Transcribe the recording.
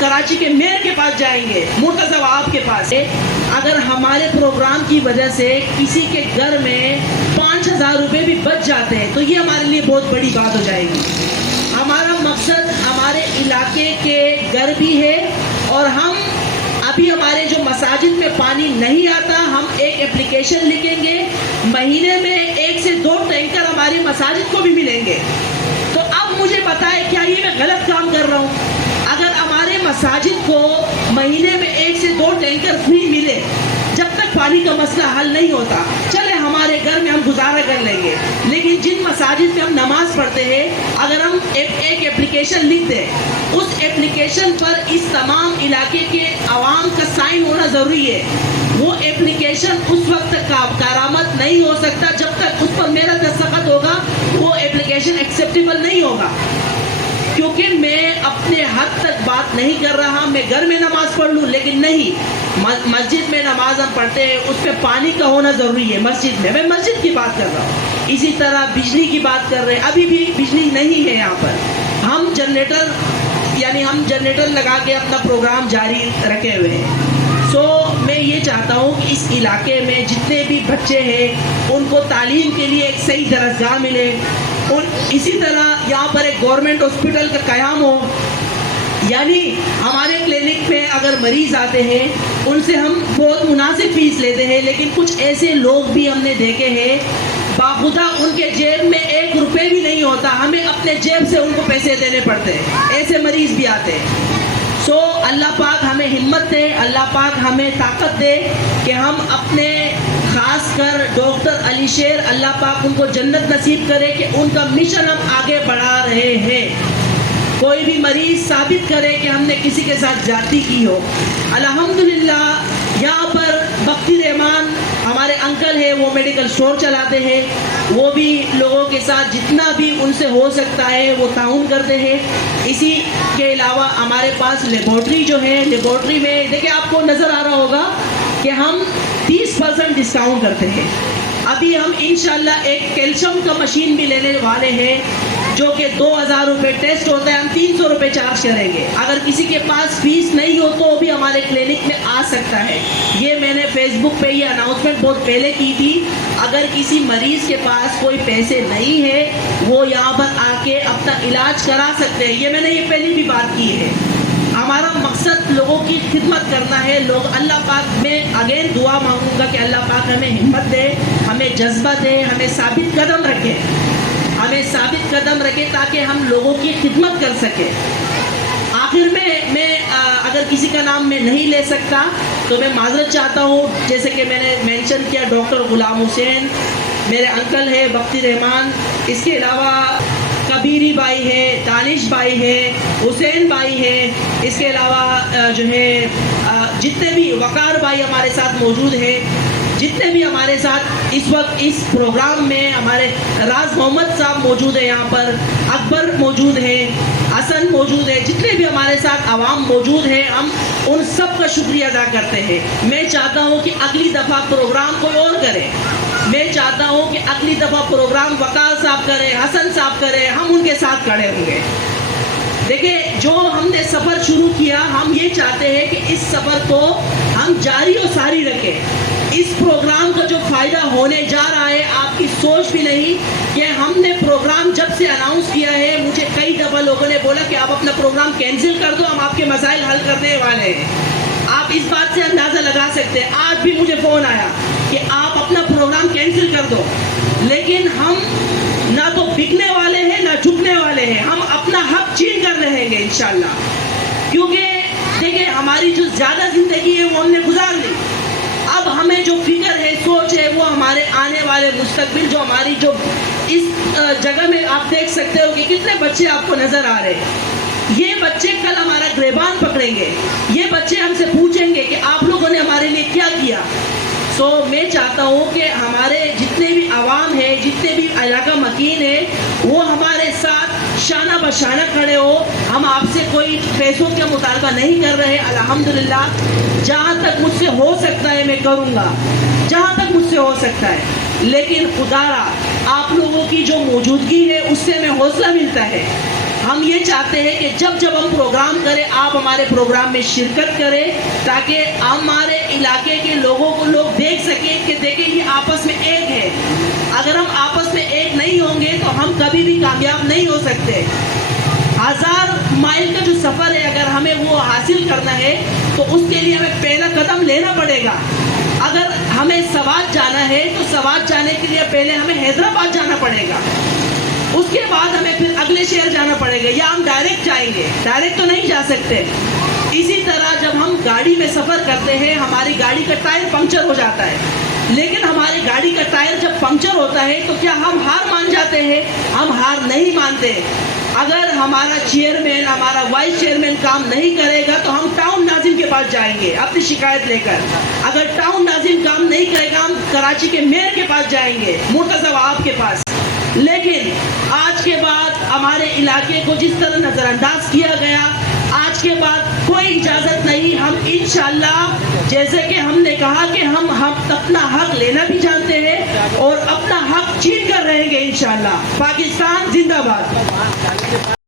कराची के मेयर के पास जाएंगे, मुर्तज़ा वहाब के पास। अगर हमारे प्रोग्राम की वजह से किसी के घर में 5,000 रुपये भी बच जाते हैं तो ये हमारे लिए बहुत बड़ी बात हो जाएगी। हमारा मकसद हमारे इलाके के घर भी है, और हम अभी हमारे जो मसाजिद में पानी नहीं आता, हम एक एप्लीकेशन लिखेंगे, महीने में 1 से 2 टैंकर हमारी मसाजिद को भी मिलेंगे। तो अब मुझे बताएं, क्या ये मैं गलत काम कर रहा हूँ? अगर हमारे मसाजिद को महीने में 1 से 2 टैंकर फ्री मिले, जब तक पानी का मसला हल नहीं होता, चले हमारे घर में हम गुजारा कर लेंगे, लेकिन जिन मसाजिद में हम नमाज पढ़ते हैं, अगर हम एक एप्लीकेशन लिख दें, उस एप्लीकेशन पर इस तमाम इलाके के अवाम का साइन होना ज़रूरी है। वो एप्लीकेशन उस वक्त तक कारामद नहीं हो सकता जब तक उस पर मेरा दस्तखत होगा, वो एप्लीकेशन एक्सेप्टेबल नहीं होगा। क्योंकि मैं अपने हद तक बात नहीं कर रहा, मैं घर में नमाज पढ़ लूँ, लेकिन नहीं, मस्जिद में नमाज हम पढ़ते हैं, उस पर पानी का होना ज़रूरी है मस्जिद में। मैं मस्जिद की बात कर रहा हूँ। इसी तरह बिजली की बात कर रहे हैं, अभी भी बिजली नहीं है यहाँ पर। हम जनरेटर लगा के अपना प्रोग्राम जारी रखे हुए हैं। मैं ये चाहता हूँ कि इस इलाके में जितने भी बच्चे हैं उनको तालीम के लिए एक सही दरजगाह मिले, और इसी तरह यहाँ पर एक गवर्नमेंट हॉस्पिटल का क़याम हो। यानी हमारे क्लिनिक में अगर मरीज़ आते हैं उनसे हम बहुत मुनासिब फ़ीस लेते हैं, लेकिन कुछ ऐसे लोग भी हमने देखे हैं बाखुदा उनके जेब में 1 रुपये भी नहीं होता, हमें अपने जेब से उनको पैसे देने पड़ते हैं। ऐसे मरीज़ भी आते हैं। अल्लाह पाक हमें हिम्मत दे, अल्लाह पाक हमें ताकत दे कि हम अपने, ख़ास कर डॉक्टर अली शेर, अल्लाह पाक उनको जन्नत नसीब करे कि उनका मिशन हम आगे बढ़ा रहे हैं। कोई भी मरीज़ साबित करे कि हमने किसी के साथ ज्यादती की हो। अल्हम्दुलिल्लाह यहाँ पर बख्ती रहमान हमारे अंकल है, वो मेडिकल स्टोर चलाते हैं, वो भी लोगों के साथ जितना भी उनसे हो सकता है वो ताउन करते हैं। इसी के अलावा हमारे पास लेबॉर्ट्री जो है, लेबॉर्ट्री में देखिए आपको नज़र आ रहा होगा कि हम 30% डिस्काउंट करते हैं। अभी हम इंशाल्लाह एक कैल्शियम का मशीन भी लेने वाले हैं जो कि 2,000 रुपये टेस्ट होता है, हम 300 रुपये चार्ज करेंगे। अगर किसी के पास फीस नहीं हो तो भी हमारे क्लिनिक में आ सकता है। ये मैंने फेसबुक पे ये अनाउंसमेंट बहुत पहले की थी। अगर किसी मरीज़ के पास कोई पैसे नहीं है वो यहाँ पर आके अपना इलाज करा सकते हैं। ये मैंने ये पहले भी बात की है। हमारा मकसद लोगों की खिदमत करना है। लोग अल्लाह पाक में अगेन दुआ मांगूंगा कि अल्लाह पाक हमें हिम्मत दे, हमें जज्बा दे, हमें साबित कदम रखे ताकि हम लोगों की खिदमत कर सके। आखिर में मैं अगर किसी का नाम मैं नहीं ले सकता तो मैं माजरत चाहता हूँ। जैसे कि मैंने मेंशन किया, डॉक्टर गुलाम हुसैन मेरे अंकल है, बख्ती रहमान, इसके अलावा कबीरी भाई है, दानिश भाई है, हुसैन भाई है, इसके अलावा जो है जितने भी वकार भाई हमारे साथ मौजूद है, जितने भी हमारे साथ इस वक्त इस प्रोग्राम में हमारे राज मोहम्मद साहब मौजूद है, यहाँ पर अकबर मौजूद है, हसन मौजूद है, जितने भी हमारे साथ आवाम मौजूद है, हम उन सब का शुक्रिया अदा करते हैं। मैं चाहता हूँ कि अगली दफ़ा प्रोग्राम कोई और करे। मैं चाहता हूँ कि अगली दफ़ा प्रोग्राम वकार साहब करें, हसन साहब करें, हम उनके साथ खड़े होंगे। देखिए, जो हमने सफ़र शुरू किया, हम ये चाहते हैं कि इस सफ़र को हम जारी और सारी रखें। इस प्रोग्राम का जो फ़ायदा होने जा रहा है, आपकी सोच भी नहीं कि हमने प्रोग्राम जब से अनाउंस किया है, मुझे कई दफ़ा लोगों ने बोला कि आप अपना प्रोग्राम कैंसिल कर दो, हम आपके मसाइल हल करने वाले हैं। आप इस बात से अंदाज़ा लगा सकते हैं। आज भी मुझे फ़ोन आया कि आप अपना प्रोग्राम कैंसिल कर दो, लेकिन हम ना तो बिकने वाले हैं ना झुकने वाले हैं। हम अपना हक छीन कर रहेंगे इंशाल्लाह। क्योंकि देखिए, हमारी जो ज़्यादा ज़िंदगी है वो हमने गुजार ली। अब हमें जो फिक्र है, सोच है, वो हमारे आने वाले मुस्तकबिल, जो हमारी जो इस जगह में आप देख सकते हो कि कितने बच्चे आपको नज़र आ रहे हैं। ये बच्चे कल हमारा गिरबान पकड़ेंगे। ये बच्चे हमसे पूछेंगे कि आप लोगों ने हमारे लिए क्या किया। मैं चाहता हूँ कि हमारे जितने भी आवाम है, जितने भी इलाका मकीन है, वो हमारे साथ शाना बशाना खड़े हो। हम आपसे कोई पैसों का मुतालबा नहीं कर रहे। अल्हम्दुलिल्लाह, जहाँ तक मुझसे हो सकता है मैं करूँगा, जहाँ तक मुझसे हो सकता है। लेकिन खुदारा आप लोगों की जो मौजूदगी है उससे हमें हौसला मिलता है। ہم یہ چاہتے ہیں کہ جب ہم پروگرام کریں آپ ہمارے پروگرام میں شرکت کریں تاکہ ہمارے علاقے کے لوگوں کو لوگ دیکھ سکیں کہ دیکھیں یہ آپس میں ایک ہے. اگر ہم آپس میں ایک نہیں ہوں گے تو ہم کبھی بھی کامیاب نہیں ہو سکتے. 1000 مائل کا جو سفر ہے اگر ہمیں وہ حاصل کرنا ہے تو اس کے لیے ہمیں پہلا قدم لینا پڑے گا. اگر ہمیں سوات جانا ہے تو سوات جانے کے لیے پہلے ہمیں حیدرآباد جانا پڑے گا. اس کے بعد ہمیں پھر اگلے شہر جانا پڑے گا یا ہم ڈائریکٹ جائیں گے. ڈائریکٹ تو نہیں جا سکتے. اسی طرح جب ہم گاڑی میں سفر کرتے ہیں ہماری گاڑی کا ٹائر پنکچر ہو جاتا ہے. لیکن ہماری گاڑی کا ٹائر جب پنکچر ہوتا ہے تو کیا ہم ہار مان جاتے ہیں؟ ہم ہار نہیں مانتے. اگر ہمارا چیئرمین ہمارا وائس چیئرمین کام نہیں کرے گا تو ہم ٹاؤن ناظم کے پاس جائیں گے اپنی شکایت لے کر. اگر ٹاؤن ناظم کام نہیں کرے گا ہم کراچی کے میئر کے پاس جائیں گے, مرتضی وہاب کے پاس. لیکن آج کے بعد ہمارے علاقے کو جس طرح نظر انداز کیا گیا, آج کے بعد کوئی اجازت نہیں. ہم انشاءاللہ جیسے کہ ہم نے کہا کہ ہم اپنا حق لینا بھی جانتے ہیں اور اپنا حق چھین کر رہیں گے انشاءاللہ. پاکستان زندہ باد.